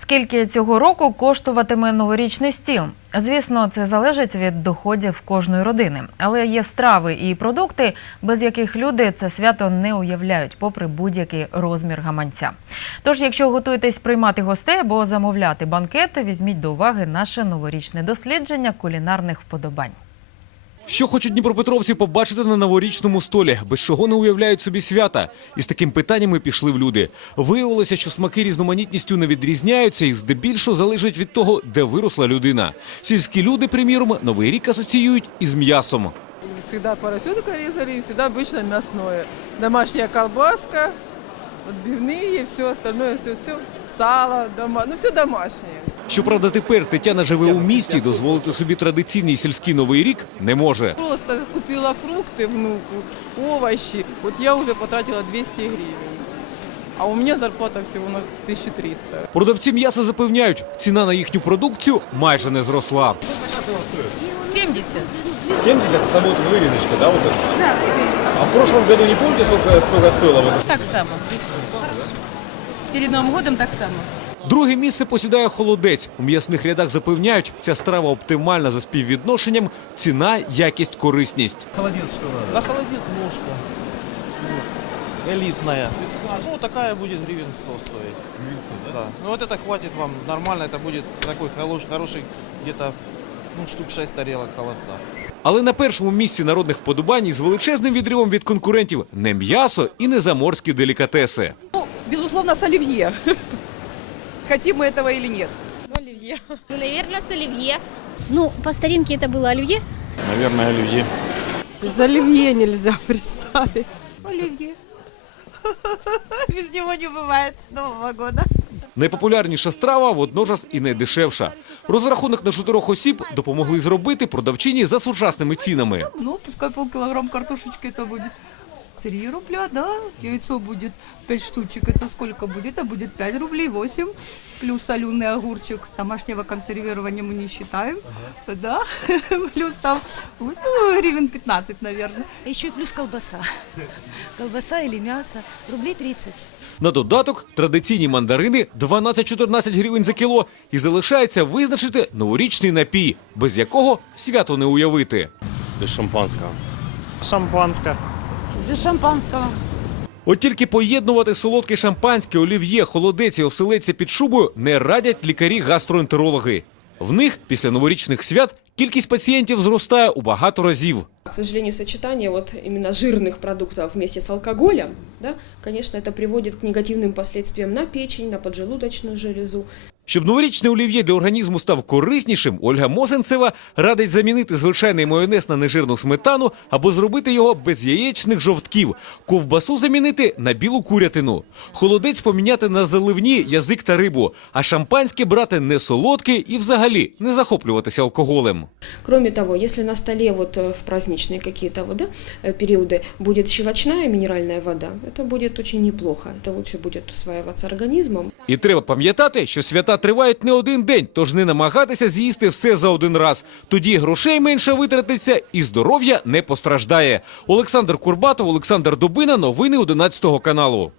Скільки цього року коштуватиме новорічний стіл? Звісно, це залежить від доходів кожної родини. Але є страви і продукти, без яких люди це свято не уявляють, попри будь-який розмір гаманця. Тож, якщо готуєтесь приймати гостей або замовляти банкети, візьміть до уваги наше новорічне дослідження кулінарних вподобань. Що хочуть дніпропетровці побачити на новорічному столі, без чого не уявляють собі свята? І з таким питаннями пішли в люди. Виявилося, що смаки різноманітністю не відрізняються і здебільшого залежить від того, де виросла людина. Сільські люди, приміром, новий рік асоціюють із м'ясом. Всегда поросенка резали, и всегда обычно мясное. Домашняя колбаска, отбивные, все остальное, все, все, сало, дома, ну все домашнее. Щоправда, тепер Тетяна живе у місті, дозволити собі традиційний сільський новий рік не може. Просто купила фрукты внуку, овощи, вот я уже потратила 200 гривен. А у меня зарплата всего на 1300. Продавці м'яса запевняють, ціна на їхню продукцію майже не зросла. 70. 70 это вот вырезочка, да, вот это? Да. А в прошлом году не помните, сколько, сколько стоило? Вот Так само. Перед Новым годом так само. Друге місце посідає холодець. У м'ясних рядах запевняють, ця страва оптимальна за співвідношенням ціна, якість, корисність. Холодец что надо? На холодец ложка. Вот. Элитная. Ну, такая будет гривен 100 стоить. да? Ну, вот это хватит вам нормально. Это будет такой хорош- хороший где-то ну, штук 6 тарелок холодца. Але на першому місці народних вподобань із величезним відривом від конкурентів не м'ясо і не заморські делікатеси. Безусловно, с оливье. Хотим мы этого или нет. Ну, наверное, с оливье. Ну, по старинке это было оливье. Наверное, оливье. Без оливье нельзя представить. Оливье. Без него не бывает Нового года. Найпопулярніша страва водночас і найдешевша. Розрахунок на чотирьох осіб допомогли зробити продавчині за сучасними цінами. Ну, пускай полкилограмм картошечки это будет 3 рубля, да. Яйцо будет 5 штучек, это сколько будет? Это будет 5 рублей, 8. Плюс соленый огурчик домашнего консервирования мы не считаем. Да. Плюс там, ну, гривен 15, наверное. Еще и плюс колбаса. Колбаса или мясо. Рублей 30. На додаток традиційні мандарини 12-14 гривень за кіло. І залишається визначити новорічний напій, без якого свято не уявити. Без шампанского. Шампанское. Без шампанского. От тільки поєднувати солодке шампанське, олів'є, холодець і оселедця під шубою не радять лікарі-гастроентерологи. В них після новорічних свят кількість пацієнтів зростає у багато разів. К сожалению, сочетание вот именно жирных продуктов вместе с алкоголем, да, конечно, это приводит к негативным последствиям на печень, на поджелудочную железу. Щоб новорічне олів'є для організму став кориснішим, Ольга Мосенцева радить замінити звичайний майонез на нежирну сметану або зробити його без яєчних жовтків, ковбасу замінити на білу курятину, холодець поміняти на заливні, язик та рибу, а шампанське брати не солодке і взагалі не захоплюватися алкоголем. Кроме того, если на столе вот э, в праздничные какие-то вот, да, э, периоды будет щелочная минеральная вода, это будет очень неплохо. Это лучше будет усваиваться организмом. І треба пам'ятати, що свята тривають не один день, тож не намагатися з'їсти все за один раз. Тоді грошей менше витратиться і здоров'я не постраждає. Олександр Курбатов, Олександр Дубина, новини 11 каналу.